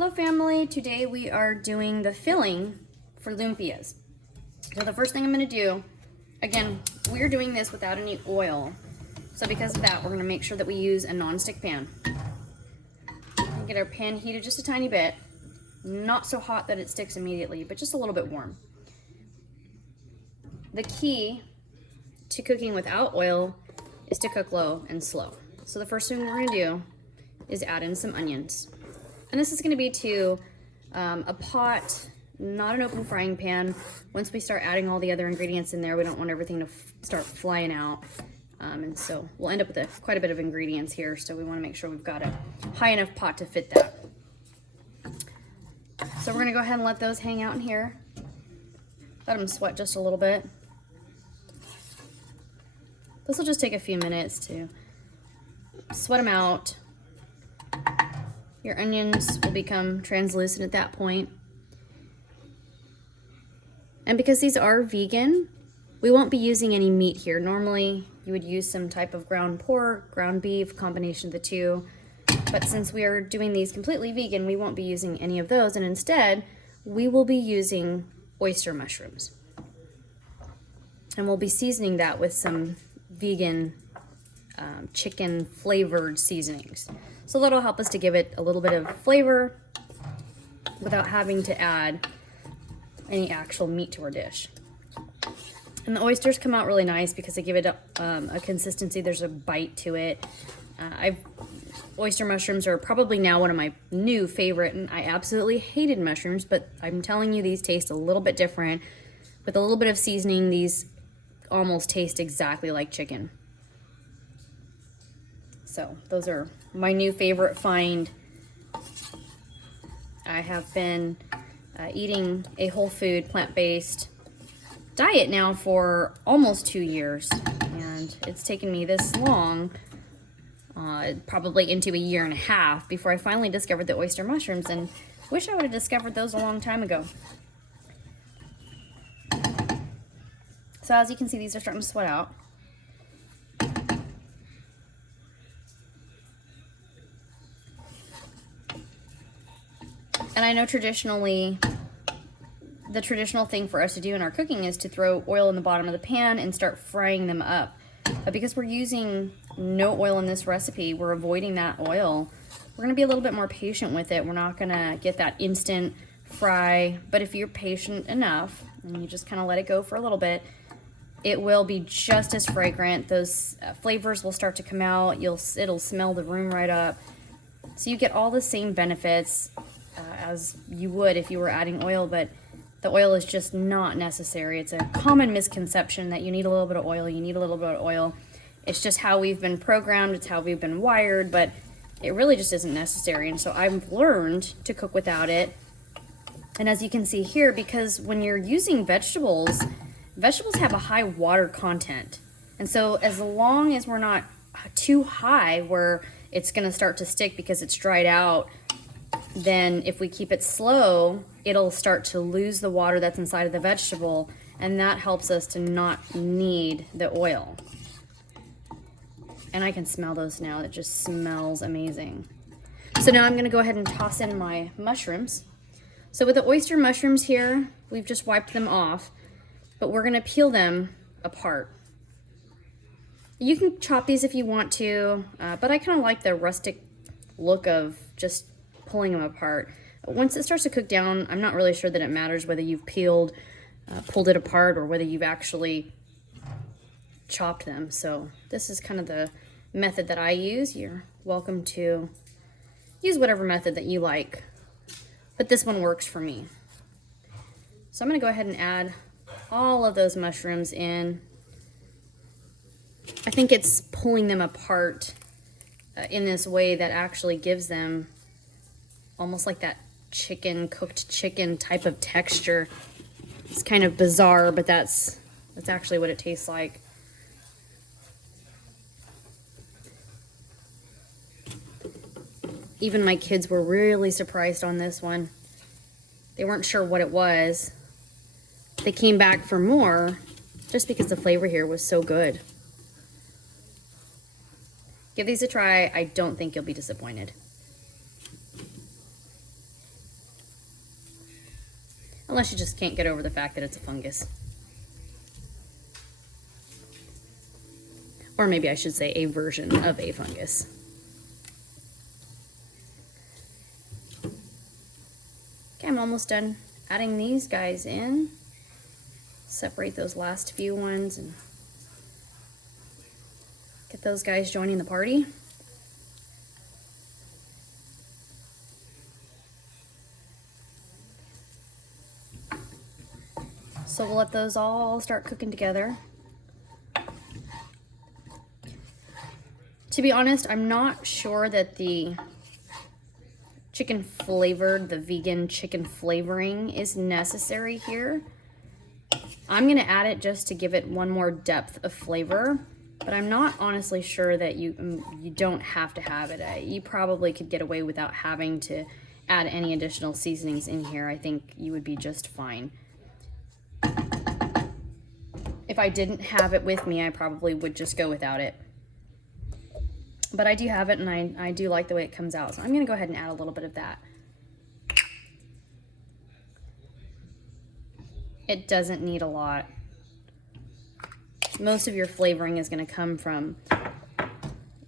Hello family, today we are doing the filling for lumpias. So the first thing I'm going to do, again, we're doing this without any oil. So because of that, we're going to make sure that we use a non-stick pan. Get our pan heated just a tiny bit. Not so hot that it sticks immediately, but just a little bit warm. The key to cooking without oil is to cook low and slow. So the first thing we're going to do is add in some onions. And this is going to be to a pot, not an open frying pan. Once we start adding all the other ingredients in there, we don't want everything to start flying out. And so we'll end up with quite a bit of ingredients here, so we want to make sure we've got a high enough pot to fit that. So we're going to go ahead and let those hang out in here. Let them sweat just a little bit. This will just take a few minutes to sweat them out. Your onions will become translucent at that point. And because these are vegan, we won't be using any meat here. Normally, you would use some type of ground pork, ground beef, combination of the two. But since we are doing these completely vegan, we won't be using any of those. And instead, we will be using oyster mushrooms. And we'll be seasoning that with some vegan chicken flavored seasonings. So that'll help us to give it a little bit of flavor without having to add any actual meat to our dish. And the oysters come out really nice because they give it a consistency. There's a bite to it. Oyster mushrooms are probably now one of my new favorite, and I absolutely hated mushrooms, but I'm telling you, these taste a little bit different. With a little bit of seasoning, these almost taste exactly like chicken. So those are my new favorite find. I have been eating a whole food, plant-based diet now for almost 2 years, and it's taken me this long, probably into a year and a half, before I finally discovered the oyster mushrooms, and wish I would have discovered those a long time ago. So as you can see, these are starting to sweat out. And I know traditionally, the traditional thing for us to do in our cooking is to throw oil in the bottom of the pan and start frying them up. But because we're using no oil in this recipe, we're avoiding that oil. We're going to be a little bit more patient with it. We're not going to get that instant fry. But if you're patient enough and you just kind of let it go for a little bit, it will be just as fragrant. Those flavors will start to come out. It'll smell the room right up. So you get all the same benefits as you would if you were adding oil, but the oil is just not necessary. It's a common misconception that you need a little bit of oil, you need a little bit of oil. It's just how we've been programmed, it's how we've been wired, but it really just isn't necessary. And so I've learned to cook without it. And as you can see here, because when you're using vegetables, vegetables have a high water content. And so as long as we're not too high where it's gonna start to stick because it's dried out, then if we keep it slow, it'll start to lose the water that's inside of the vegetable, and that helps us to not need the oil. And I can smell those now. It just smells amazing. So now I'm going to go ahead and toss in my mushrooms. So with the oyster mushrooms here, we've just wiped them off, but we're going to peel them apart. You can chop these if you want to, but I kind of like the rustic look of just pulling them apart. Once it starts to cook down, I'm not really sure that it matters whether you've pulled it apart, or whether you've actually chopped them. So this is kind of the method that I use. You're welcome to use whatever method that you like, but this one works for me. So I'm going to go ahead and add all of those mushrooms in. I think it's pulling them apart in this way that actually gives them almost like that cooked chicken type of texture. It's kind of bizarre, but that's actually what it tastes like. Even my kids were really surprised on this one. They weren't sure what it was. They came back for more just because the flavor here was so good. Give these a try. I don't think you'll be disappointed. Unless you just can't get over the fact that it's a fungus. Or maybe I should say a version of a fungus. Okay, I'm almost done adding these guys in. Separate those last few ones and get those guys joining the party. So we'll let those all start cooking together. To be honest, I'm not sure that the chicken flavored, the vegan chicken flavoring is necessary here. I'm gonna add it just to give it one more depth of flavor, but I'm not honestly sure that you don't have to have it. You probably could get away without having to add any additional seasonings in here. I think you would be just fine. If I didn't have it with me, I probably would just go without it. But I do have it, and I do like the way it comes out, so I'm gonna go ahead and add a little bit of that. It doesn't need a lot. Most of your flavoring is gonna come from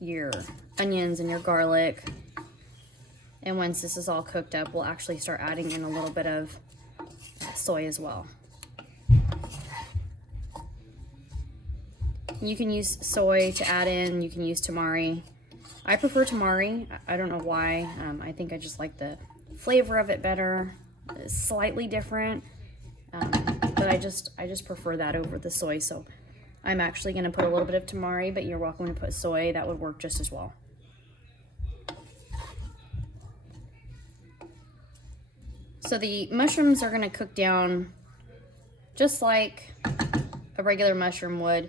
your onions and your garlic. And once this is all cooked up, we'll actually start adding in a little bit of soy as well. You can use soy to add in, you can use tamari. I prefer tamari, I don't know why. I think I just like the flavor of it better. It's slightly different, but I just prefer that over the soy. So I'm actually gonna put a little bit of tamari, but you're welcome to put soy, that would work just as well. So the mushrooms are gonna cook down just like a regular mushroom would.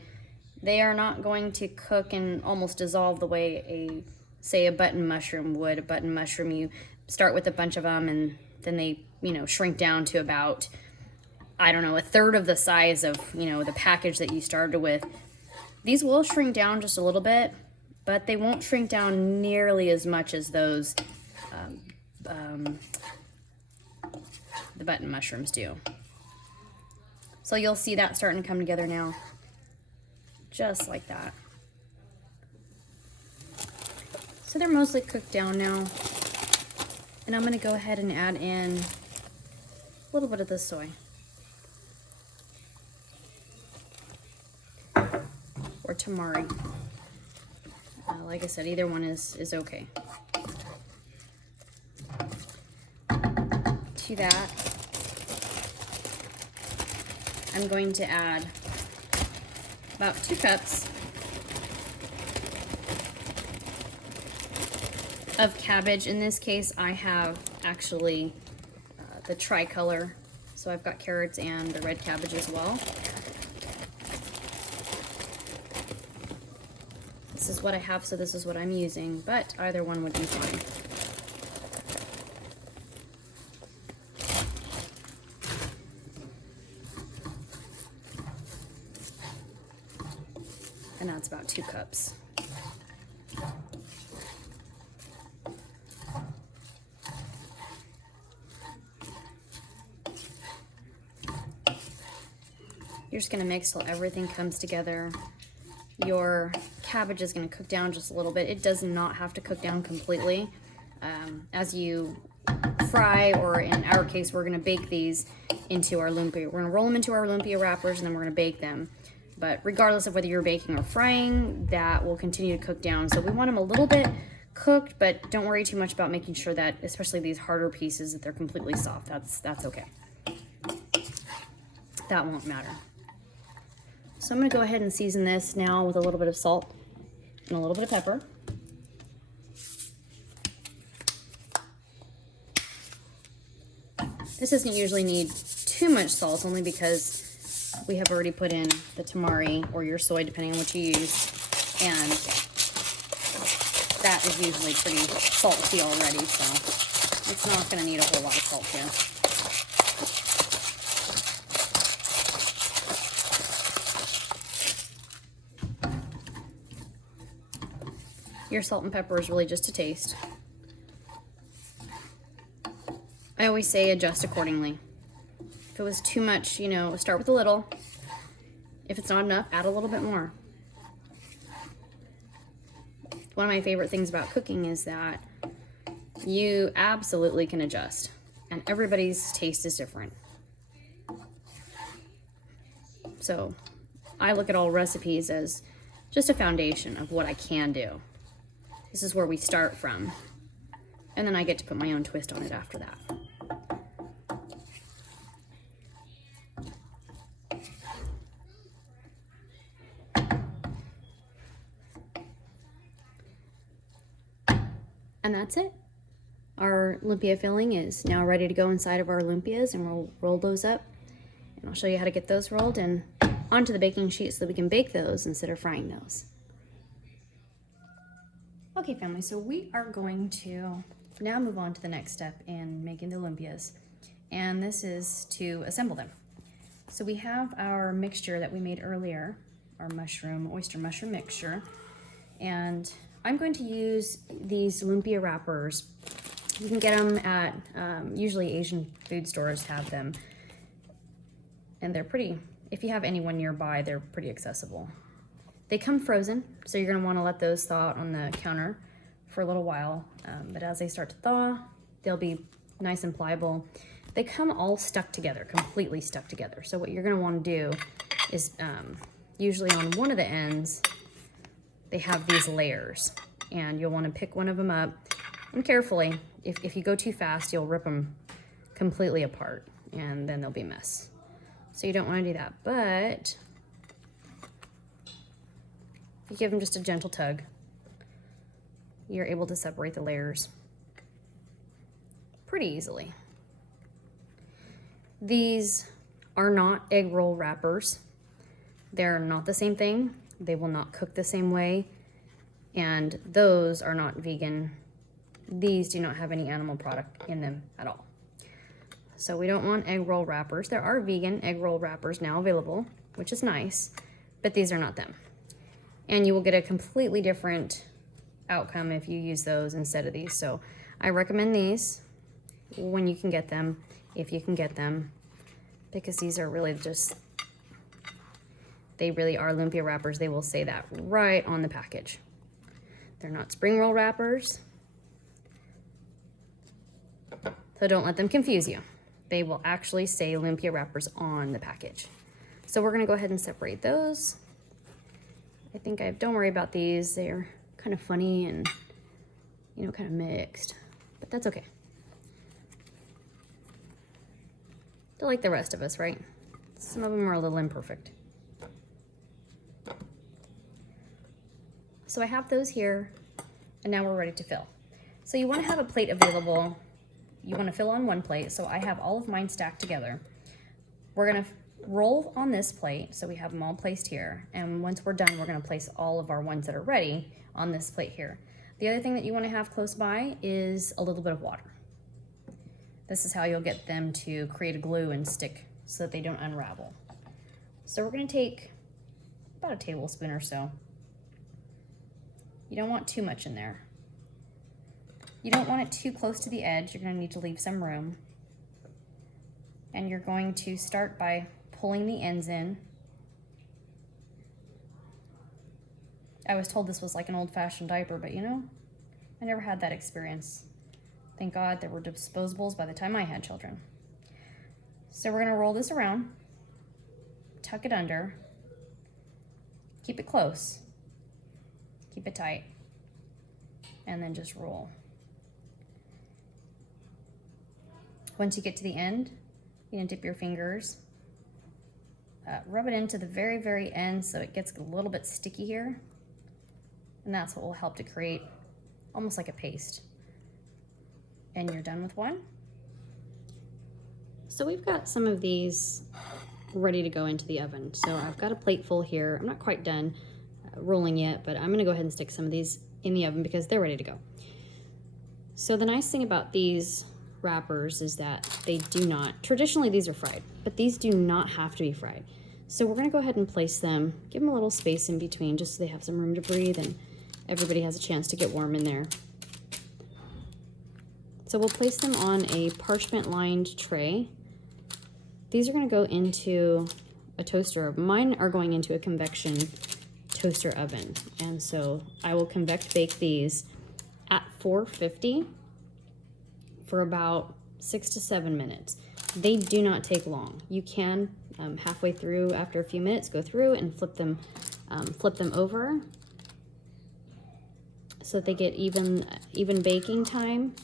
They are not going to cook and almost dissolve the way say a button mushroom would. A button mushroom, you start with a bunch of them and then they, shrink down to about, I don't know, a third of the size of, the package that you started with. These will shrink down just a little bit, but they won't shrink down nearly as much as those, the button mushrooms do. So you'll see that starting to come together now. Just like that. So they're mostly cooked down now. And I'm going to go ahead and add in a little bit of the soy. Or tamari. Like I said, either one is okay. To that, I'm going to add about 2 cups of cabbage. In this case, I have actually the tricolor, so I've got carrots and the red cabbage as well. This is what I have, so this is what I'm using, but either one would be fine. And that's about 2 cups. You're just gonna mix till everything comes together. Your cabbage is gonna cook down just a little bit. It does not have to cook down completely. As you fry, or in our case, we're gonna bake these into our lumpia. We're gonna roll them into our lumpia wrappers and then we're gonna bake them. But regardless of whether you're baking or frying, that will continue to cook down. So we want them a little bit cooked, but don't worry too much about making sure that, especially these harder pieces, that they're completely soft. That's okay. That won't matter. So I'm gonna go ahead and season this now with a little bit of salt and a little bit of pepper. This doesn't usually need too much salt, only because we have already put in the tamari or your soy, depending on what you use, and that is usually pretty salty already, so it's not going to need a whole lot of salt here. Your salt and pepper is really just a taste. I always say adjust accordingly. If it was too much, you know, start with a little. If it's not enough, add a little bit more. One of my favorite things about cooking is that you absolutely can adjust, and everybody's taste is different. So I look at all recipes as just a foundation of what I can do. This is where we start from, and then I get to put my own twist on it after that. And that's it. Our lumpia filling is now ready to go inside of our lumpias, and we'll roll those up. And I'll show you how to get those rolled and onto the baking sheet so that we can bake those instead of frying those. Okay, family, so we are going to now move on to the next step in making the lumpias. And this is to assemble them. So we have our mixture that we made earlier, our oyster mushroom mixture. And I'm going to use these lumpia wrappers. You can get them at, usually Asian food stores have them. And they're pretty, if you have anyone nearby, they're pretty accessible. They come frozen, so you're gonna wanna let those thaw out on the counter for a little while. But as they start to thaw, they'll be nice and pliable. They come all stuck together, completely stuck together. So what you're gonna wanna do is, usually on one of the ends, they have these layers, and you'll want to pick one of them up, and carefully, if you go too fast, you'll rip them completely apart, and then they'll be a mess. So you don't want to do that, but if you give them just a gentle tug, you're able to separate the layers pretty easily. These are not egg roll wrappers. They're not the same thing. They will not cook the same way, and those are not vegan. These do not have any animal product in them at all. So we don't want egg roll wrappers. There are vegan egg roll wrappers now available, which is nice, but these are not them. And you will get a completely different outcome if you use those instead of these. So I recommend these when you can get them, if you can get them, because these are really just, they really are lumpia wrappers. They will say that right on the package. They're not spring roll wrappers. So don't let them confuse you. They will actually say lumpia wrappers on the package. So we're gonna go ahead and separate those. Don't worry about these. They're kind of funny and, you know, kind of mixed, but that's okay. They're like the rest of us, right? Some of them are a little imperfect. So I have those here, and now we're ready to fill. So you want to have a plate available. You want to fill on one plate, so I have all of mine stacked together. We're going to roll on this plate, so we have them all placed here, and once we're done, we're going to place all of our ones that are ready on this plate here. The other thing that you want to have close by is a little bit of water. This is how you'll get them to create a glue and stick so that they don't unravel. So we're going to take about a tablespoon or so. You don't want too much in there. You don't want it too close to the edge. You're going to need to leave some room. And you're going to start by pulling the ends in. I was told this was like an old-fashioned diaper, but you know, I never had that experience. Thank God there were disposables by the time I had children. So we're going to roll this around, tuck it under, keep it close, keep it tight, and then just roll. Once you get to the end, you can dip your fingers, rub it into the very, very end so it gets a little bit sticky here. And that's what will help to create almost like a paste. And you're done with one. So we've got some of these ready to go into the oven. So I've got a plate full here. I'm not quite done rolling yet, but I'm gonna go ahead and stick some of these in the oven because they're ready to go. So the nice thing about these wrappers is that they do not, traditionally these are fried, but these do not have to be fried. So we're gonna go ahead and place them, give them a little space in between just so they have some room to breathe and everybody has a chance to get warm in there. So we'll place them on a parchment lined tray. these are going to go into a toaster. Mine are going into a convection toaster oven. And so I will convect bake these at 450 for about 6 to 7 minutes. They do not take long. You can halfway through, after a few minutes, go through and flip them over so that they get even baking time,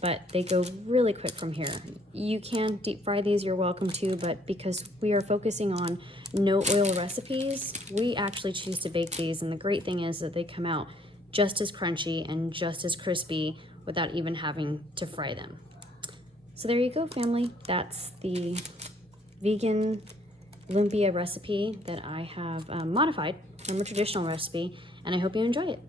but they go really quick from here. You can deep fry these, you're welcome to, but because we are focusing on no oil recipes, we actually choose to bake these, and the great thing is that they come out just as crunchy and just as crispy without even having to fry them. So there you go, family. That's the vegan lumpia recipe that I have modified from a traditional recipe, and I hope you enjoy it.